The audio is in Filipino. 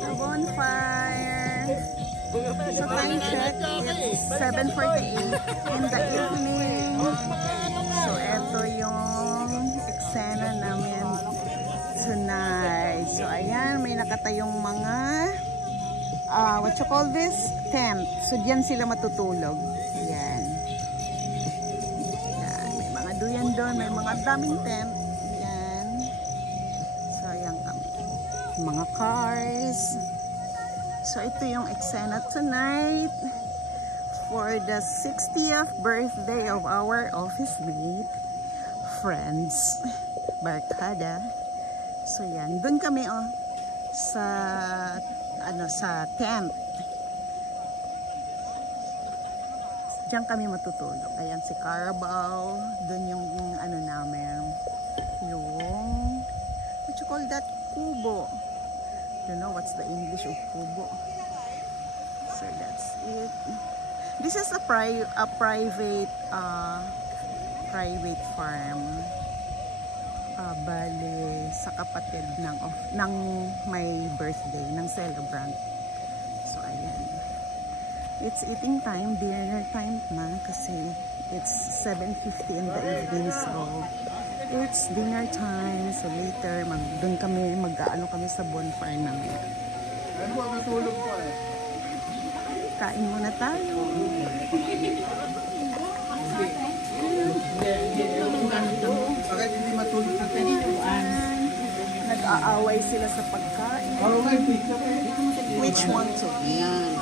The bonfire. So time check, it's 7:48 in the evening. So eto yung eksena namin tonight. So ayan, may nakatayong mga what you call this? Tent. So diyan sila matutulog. Yan. Yan. May mga duyan doon, may mga daming tent. Yan. So ayan kami. Mga cars. So ito yung eksena tonight for the 60th birthday of our office mate, friends, barkada. So yan, dun kami sa sa tent. Diyan kami matutulog. Ayan si Carabao, dun yung namin, yung what you call that, kubo. You know what's the English of kubo? So that's it. This is a private farm. Bale sa kapatid ng may birthday ng celebrant. So ayan. It's eating time, dinner time na kasi it's 7:50 in the evening, so it's dinner time. So later doon kami mag-aano kami sa bonfire namin. Ano ba natulog ko eh? Kain muna tayo. Bakit hindi matulog sa tinuan? Nag-aaway sila sa pagkain. Which one to? Yan.